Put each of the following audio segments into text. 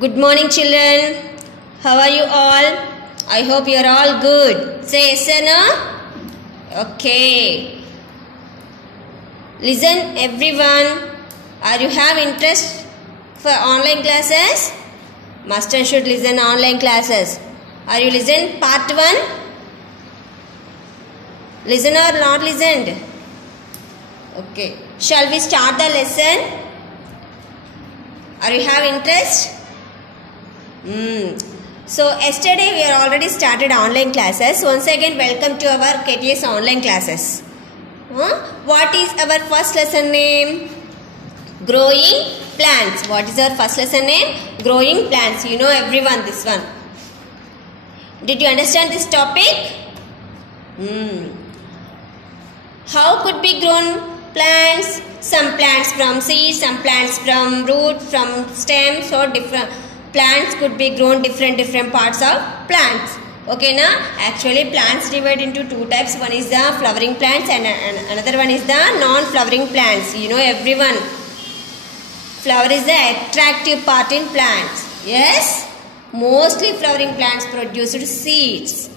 Good morning, children. How are you all? I hope you are all good. Say yes or no? Okay. Listen, everyone. Are you have interest for online classes? Must and should listen online classes. Are you listen part 1? Listen or not listened? Okay. Shall we start the lesson? Are you have interest? So yesterday we are already started online classes. Once again welcome to our KTS online classes. What is our first lesson name? Growing plants. What is our first lesson name? Growing plants. You know everyone this one. Did you understand this topic? How could be grown plants? Some plants from seeds, some plants from root, from stems, or different plants could be grown different parts of plants. Okay, na? Actually plants divide into two types. One is the flowering plants and another one is the non-flowering plants. You know everyone. Flower is the attractive part in plants. Yes? Mostly flowering plants produce seeds.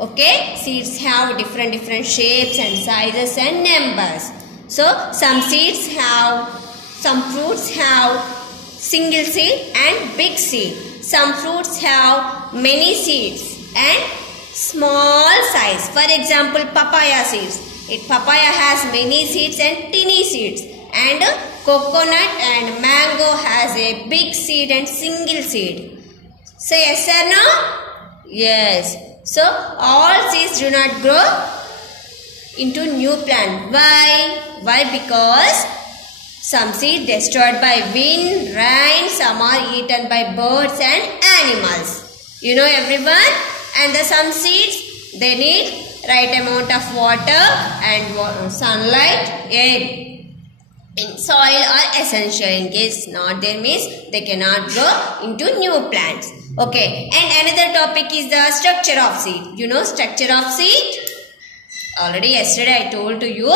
Okay? Seeds have different shapes and sizes and numbers. So, some seeds have, some fruits have single seed and big seed. Some fruits have many seeds and small size. For example, papaya seeds. Papaya has many seeds and teeny seeds. And coconut and mango has a big seed and single seed. Say yes or no? Yes. So, all seeds do not grow into new plant. Why? Why? Because some seeds destroyed by wind, rain, some are eaten by birds and animals. You know everyone? And some seeds, they need right amount of water and sunlight, air in soil are essential. In case not there means they cannot grow into new plants. Okay. And another topic is the structure of seed. You know structure of seed? Already yesterday I told to you.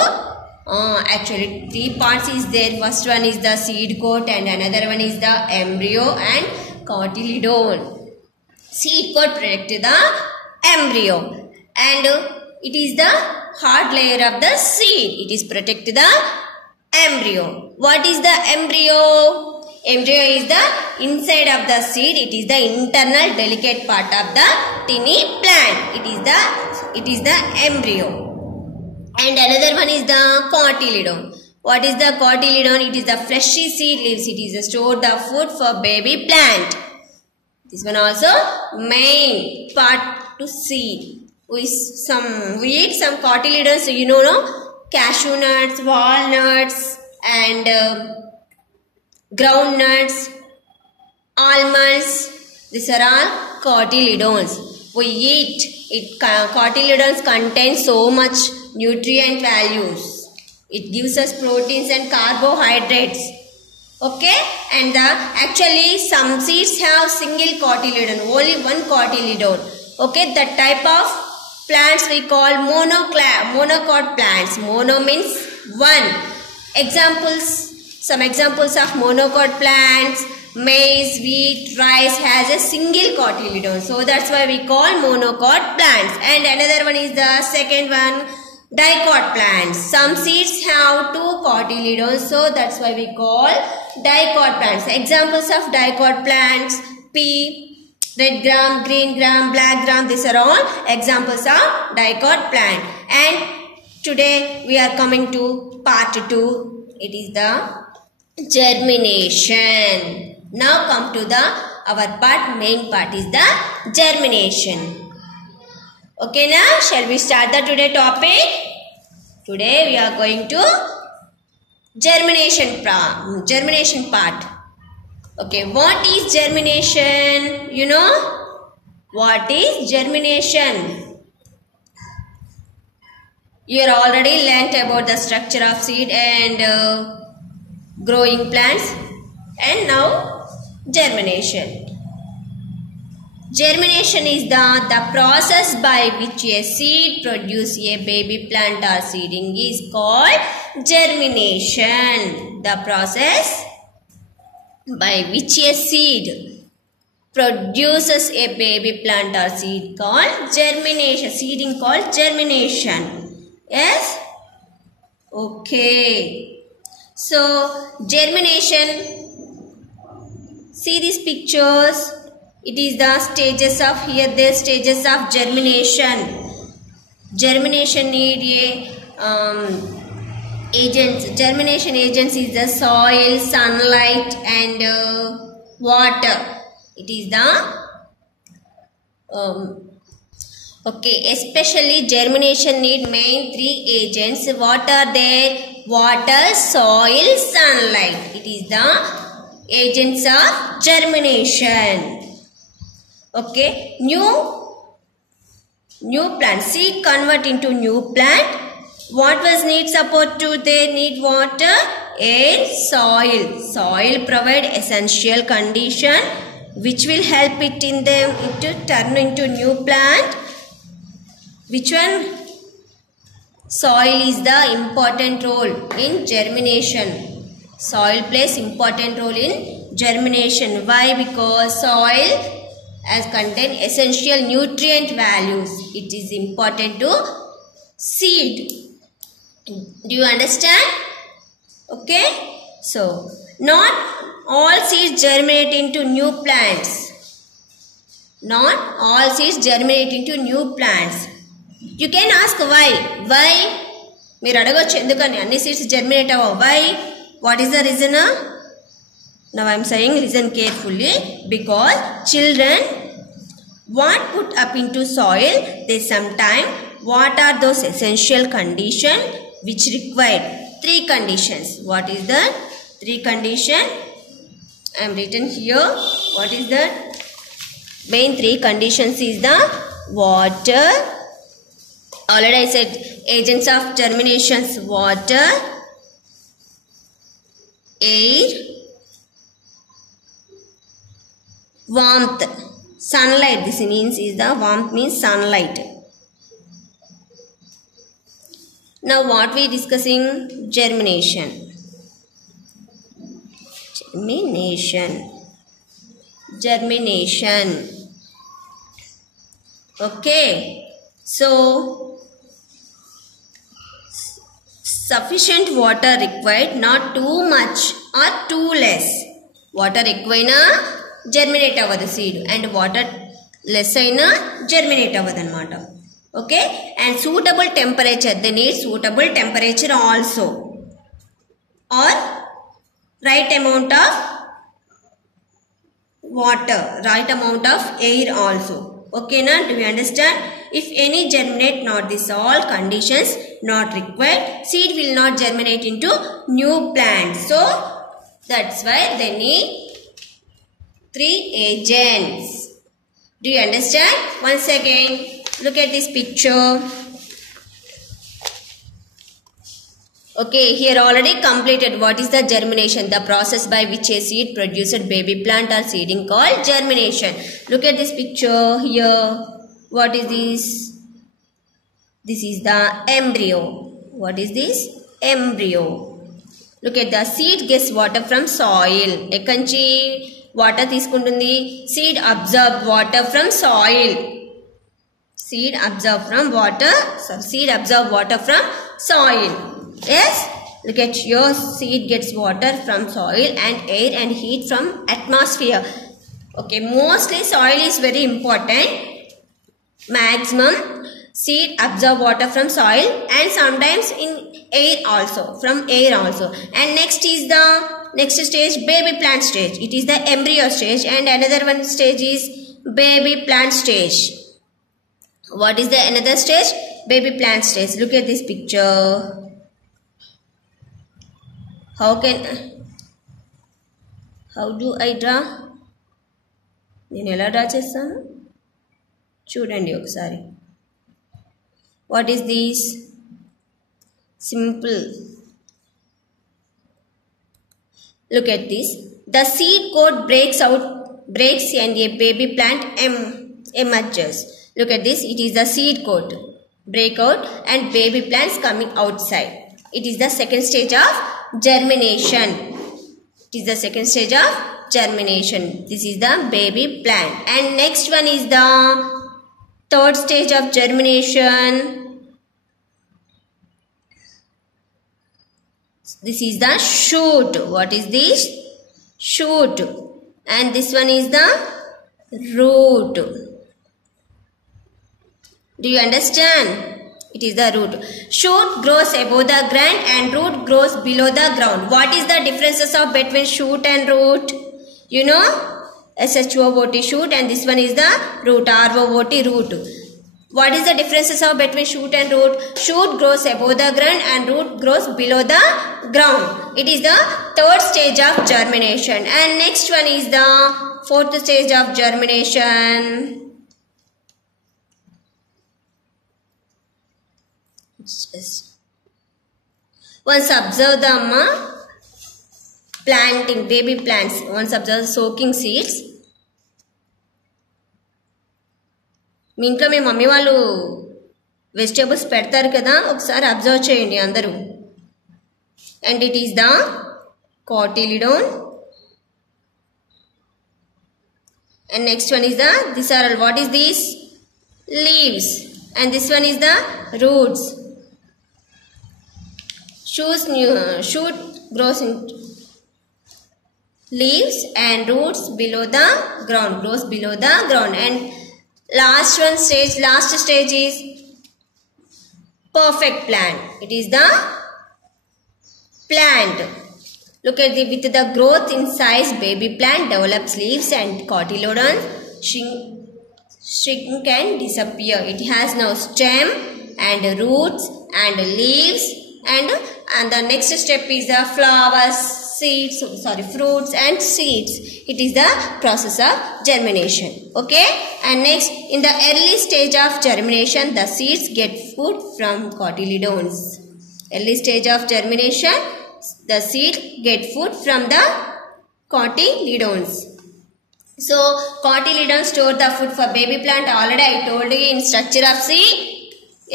Actually 3 parts is there. First one is the seed coat and another one is the embryo and cotyledon. Seed coat protects the embryo and it is the hard layer of the seed. It is protect the embryo. What is the embryo? Embryo is the inside of the seed. It is the internal delicate part of the tiny plant. It is the embryo. And another one is the cotyledon. What is the cotyledon? It is the fleshy seed leaves. It is stored the food for baby plant. This one also main part to seed. We eat some cotyledons. So you know, no? Cashew nuts, walnuts, and groundnuts, almonds. These are all cotyledons. We eat it. Cotyledons contain so much nutrient values. It gives us proteins and carbohydrates. Okay? And actually some seeds have single cotyledon, only one cotyledon. Okay? That type of plants we call monocot plants. Mono means one. Examples, some examples of monocot plants: maize, wheat, rice has a single cotyledon. So that's why we call monocot plants. And another one is the second one, dicot plants. Some seeds have 2 cotyledons, so that's why we call dicot plants. Examples of dicot plants: pea, red gram, green gram, black gram. These are all examples of dicot plant. And today we are coming to part 2. It is the germination. Now come to our part. Main part is the germination. Okay, now shall we start the today topic? Today we are going to germination part. Okay, what is germination? You know what is germination? You are already learnt about the structure of seed and growing plants, and now germination. Germination is the process by which a seed produces a baby plant or seedling is called germination. The process by which a seed produces a baby plant or seed called germination. Seeding called germination. Yes? Okay. So, germination. See these pictures. It is the stages of, here the stages of germination. Germination need a agents. Germination agents is the soil, sunlight and water. It is the okay, especially germination need main three agents. What are they? Water, soil, sunlight. It is the agents of germination. Okay, new plant. Seed convert into new plant. What was need support to? They need water, air, soil. Soil provide essential condition which will help it in them to turn into new plant. Which one? Soil is the important role in germination. Soil plays important role in germination. Why? Because soil has contain essential nutrient values. It is important to seed. Do you understand? Okay. So, not all seeds germinate into new plants. Not all seeds germinate into new plants. You can ask why. Why? Meer adagachu endukani anni seeds germinate avva. Why? What is the reason? Now I am saying listen carefully. Because children what put up into soil, they sometime what are those essential conditions which required? Three conditions. What is the three conditions? I am written here. What is that? Main three conditions is the water. Already I said agents of germinations: water, air, warmth, sunlight. This means is the warmth means sunlight. Now what we discussing? Germination. Germination. Okay. So sufficient water required, not too much or too less. Water required germinate avadu seed and water less aina germinate avadu. Okay, and suitable temperature. They need suitable temperature also, or right amount of water, right amount of air also. Okay, now do you understand? If any germinate not this all conditions not required, seed will not germinate into new plants. So that's why they need three agents. Do you understand? Once again, look at this picture. Okay, here already completed. What is the germination? The process by which a seed produced baby plant or seeding called germination. Look at this picture here. What is this? This is the embryo. What is this? Embryo. Look at the seed gets water from soil. Ekanchi water తీసుకుంటుంది. Seed absorb water from soil. Seed absorb from water. So seed absorb water from soil. Yes, look at your seed gets water from soil and air and heat from atmosphere. Okay, mostly soil is very important. Maximum seed absorb water from soil and sometimes in air also, from air also. And next is the next stage, baby plant stage. It is the embryo stage, and another one stage is baby plant stage. What is the another stage? Baby plant stage. Look at this picture. How do I draw? నేను ఎలా draw చేస్తాను చూడండి ఒకసారి. What is this? Simple. Look at this. The seed coat breaks and a baby plant emerges. Look at this. It is the seed coat break out and baby plants coming outside. It is the second stage of germination. It is the second stage of germination. This is the baby plant. And next one is the third stage of germination. This is the shoot. What is this? Shoot. And this one is the root. Do you understand? It is the root. Shoot grows above the ground and root grows below the ground. What is the differences of between shoot and root? You know, SHOOT shoot, and this one is the root, ROOT root. What is the differences of between shoot and root? Shoot grows above the ground and root grows below the ground. It is the third stage of germination. And next one is the fourth stage of germination. Once observe the planting, baby plants. Once observe soaking seeds. మీ ఇంట్లో మీ mummy వాళ్ళు vegetables పెడతారు కదా, ఒకసారి observe చేయండి అందరూ. And it is the cotyledon. And next one is the, these are all, what is this? Leaves. And this one is the roots. Shoot grows in leaves and roots below the ground, grows below the ground. And last stage is perfect plant. It is the plant. Look at with the growth in size, baby plant develops leaves and cotyledon shrink and disappear. It has now stem and roots and leaves, and the next step is the flowers, seeds, fruits and seeds. It is the process of germination. Okay, and next, in the early stage of germination, the seeds get food from cotyledons. Early stage of germination, the seed get food from the cotyledons. So cotyledons store the food for baby plant. Already I told you in structure of seed.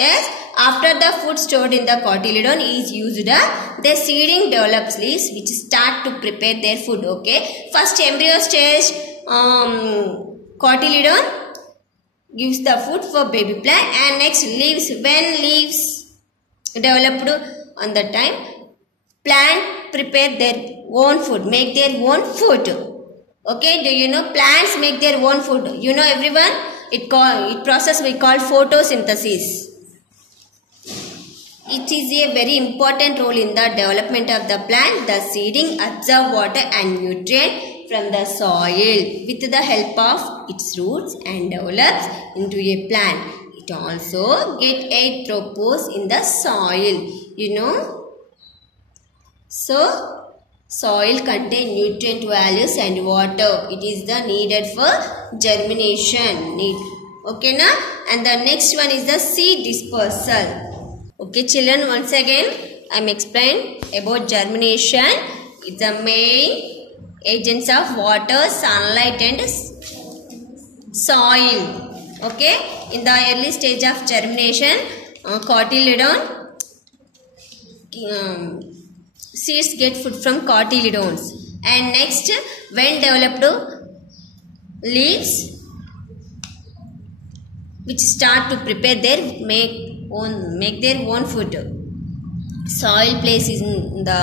Yes, after the food stored in the cotyledon is used, the seeding develops leaves which start to prepare their food. Okay, first embryo stage, cotyledon gives the food for baby plant, and next leaves. When leaves developed on the time, plant prepare their own food, make their own food. Okay, do you know plants make their own food? You know everyone, it process we call photosynthesis. It is a very important role in the development of the plant. The seeding absorbs water and nutrient from the soil with the help of its roots and develops into a plant. It also get air through in the soil. You know, so soil contain nutrient values and water. It is the needed for germination. Okay na? And the next one is the seed dispersal. Okay children, once again I am explain about germination. It's the main agents of water, sunlight and soil. Okay, in the early stage of germination, cotyledon seeds get food from cotyledons. And next, when developed, leaves which start to prepare their make their own food. Soil plays in the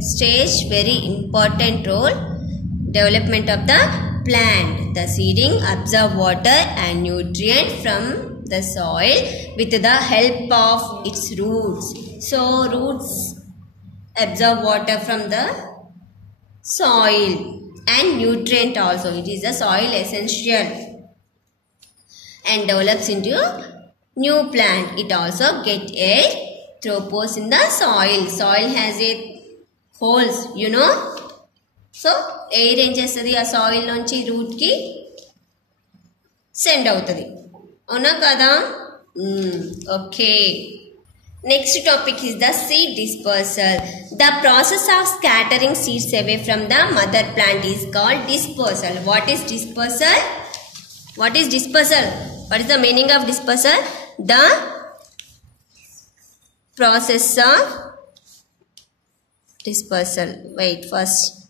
stage very important role development of the plant. The seeding absorb water and nutrient from the soil with the help of its roots. So roots absorb water from the soil and nutrient also. It is the soil essential and develops into new plant. It also get air through in the soil. Soil has a holes, you know. So air em chestadi aa soil nunchi root ki send avutadi. Avuna kada? Okay. Next topic is the seed dispersal. The process of scattering seeds away from the mother plant is called dispersal. What is dispersal? What is dispersal? What is the meaning of dispersal? The process of dispersal. Wait, first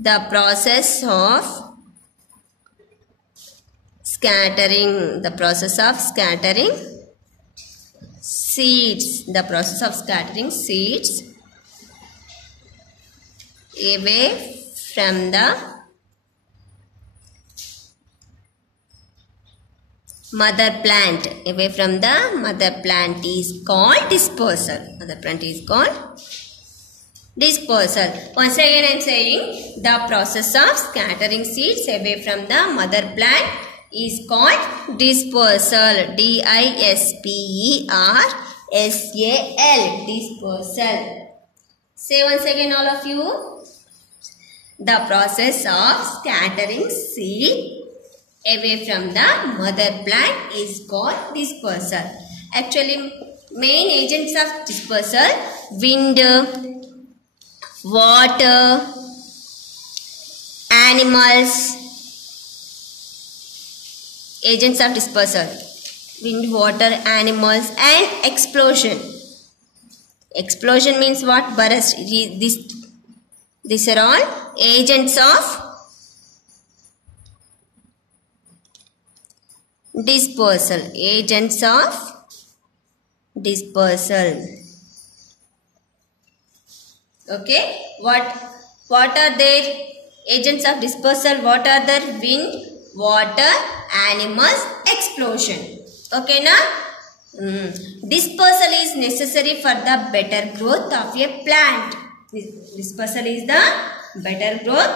The process of scattering. The process of scattering seeds. The process of scattering seeds away from the mother plant. Away from the mother plant is called dispersal. Mother plant is called dispersal. Once again I am saying the process of scattering seeds away from the mother plant is called dispersal. D-I-S-P-E-R-S-A-L. Dispersal. Say once again all of you. The process of scattering seed away from the mother plant is called dispersal. Actually, main agents of dispersal: wind, water, animals. Agents of dispersal: wind, water, animals, and explosion. Explosion means what? Burst. These are all agents of dispersal. Agents of dispersal. Okay. What are their agents of dispersal? What are their? Wind, water, animals, explosion. Okay na? Dispersal is necessary for the better growth of a plant. Dispersal is the better growth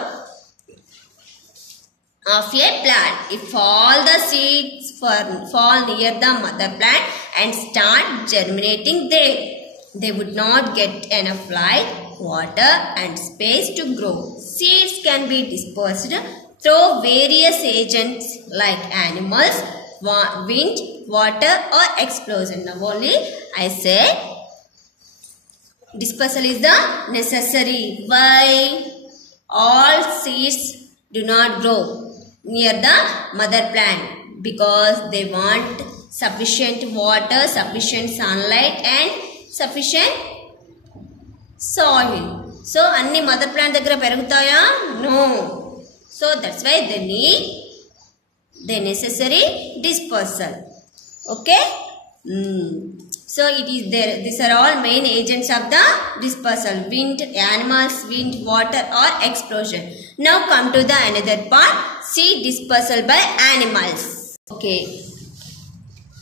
of a plant. If all the seeds fall near the mother plant and start germinating there, they would not get enough light, water and space to grow. Seeds can be dispersed through various agents like animals, wind, water or explosion. Now only I say dispersal is the necessary. Why? All seeds do not grow near the mother plant because they want sufficient water, sufficient sunlight and sufficient soil. So anni mother plant daggara perugutaya? No. So that's why they need the necessary dispersal. Okay? So it is there. These are all main agents of the dispersal: wind, animals, wind, water or explosion. Now come to the another part: seed dispersal by animals. Okay.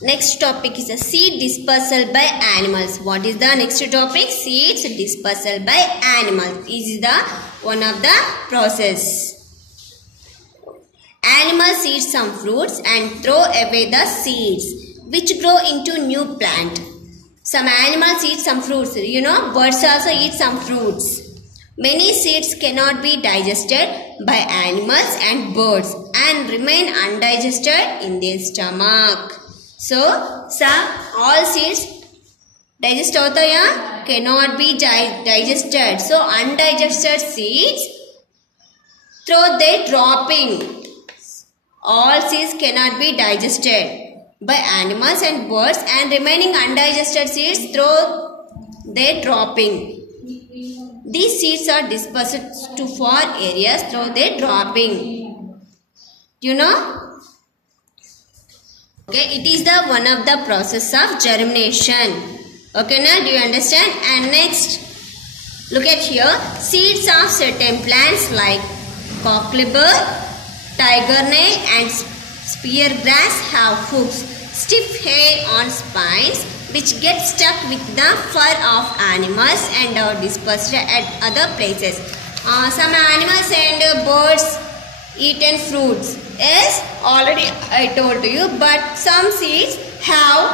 Next topic is a seed dispersal by animals. What is the next topic? Seeds dispersal by animals. This is the one of the process. Animals eat some fruits and throw away the seeds which grow into new plant. Some animals eat some fruits. You know, birds also eat some fruits. Many seeds cannot be digested by animals and birds and remain undigested in their stomach. So, all seeds digest hotaya? Cannot be digested. So, undigested seeds throw their dropping. All seeds cannot be digested by animals and birds and remaining undigested seeds throw their dropping. These seeds are dispersed to far areas through their dropping. You know? Okay, it is the one of the process of germination. Okay, now do you understand? And next, look at here. Seeds of certain plants like cockleburr, tigernail and speargrass have hooks, stiff hair on spines which get stuck with the fur of animals and are dispersed at other places. Some animals and birds eaten fruits. Yes, already I told you. But some seeds have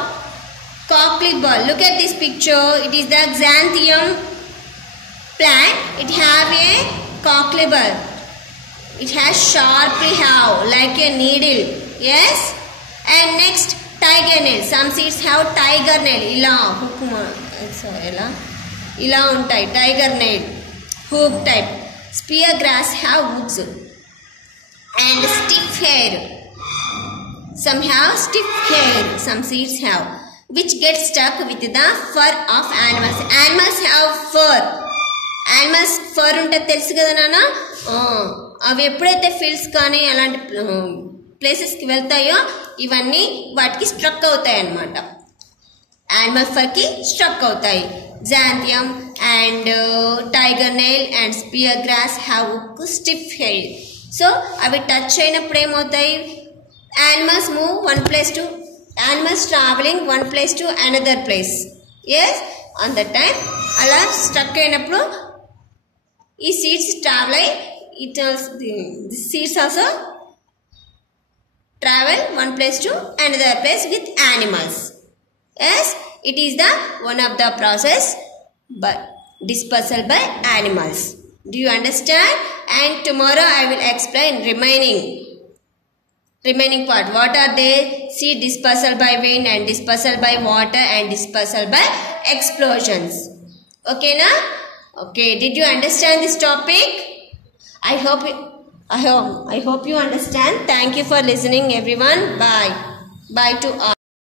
cockleburr. Look at this picture. It is the xanthium plant. It have a cockleburr. It has sharply hair like a needle. Yes. And next, tiger nail. Some seeds have tiger nail. Ila untai. Tiger nail. Hook type. Speargrass have hooks. And stiff hair. Some have stiff hair. Some seeds have. Which get stuck with the fur of animals. Animals have fur. Animals fur unta telusu kada nana. అవి ఎప్పుడైతే fields కానీ అలాంటి ప్లేసెస్కి వెళ్తాయో ఇవన్నీ వాటికి struck అవుతాయి అన్నమాట. Animal ఫర్కి struck అవుతాయి. Xanthium and tiger nail and spear grass have stiff hair. So అవి టచ్ అయినప్పుడు ఏమవుతాయి, animals move animals traveling one place to another place. Yes, on the time అలా స్ట్రక్ అయినప్పుడు ఈ సీడ్స్ ట్రావెల్ అయ్యి the seeds also travel one place to another place with animals. Yes, it is the one of the process but dispersal by animals. Do you understand? And tomorrow I will explain remaining part. What are they? See, dispersal by wind and dispersal by water and dispersal by explosions. Okay na? Okay, did you understand this topic? I hope you understand. Thank you for listening everyone. Bye to all.